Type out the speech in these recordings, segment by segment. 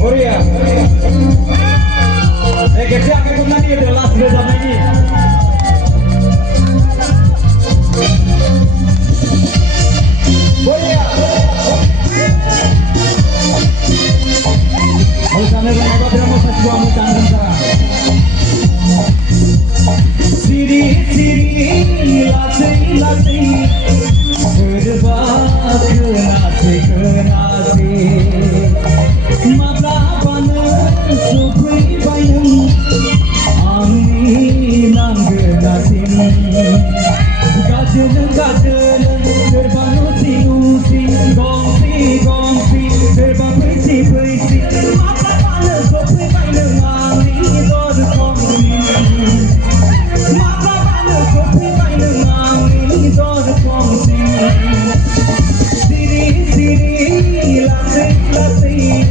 Oria. Que sea que con nadie de las tres a venir. Oria. Vamos a ver la negociación, vamos a jugar mucha danza. Siri, Siri, latih. Berbak kenasi. Mata panas supri bayang. Angin anggenasin. Gajen terbanusi usi. Gongsi terbanusi. Mata panas supri bayang. Angin dorkongsi. Mata panas supri bayang. Angin dorkongsi. Siri, latih.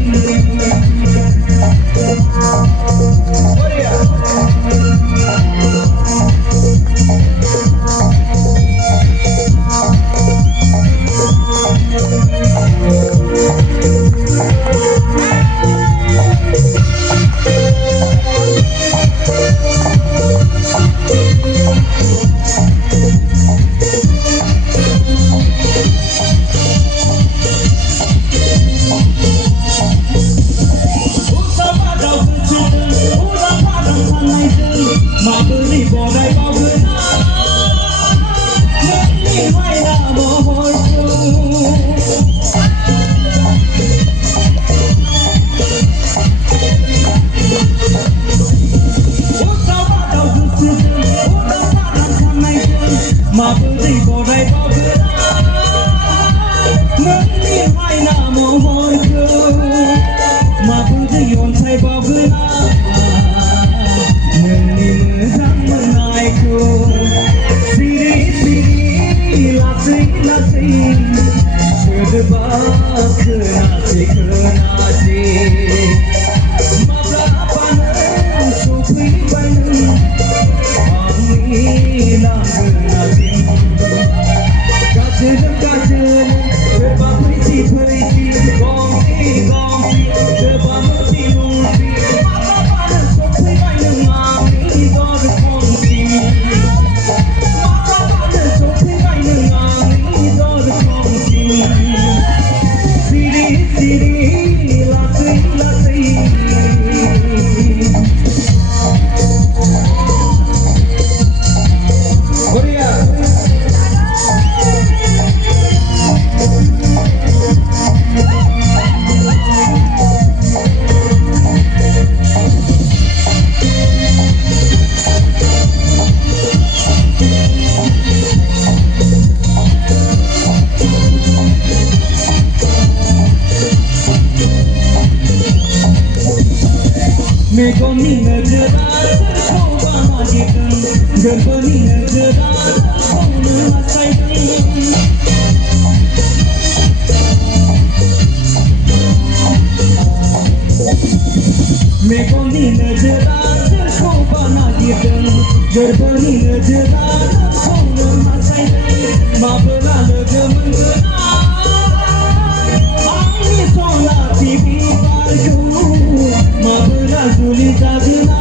Maafkan aku, maafkan aku,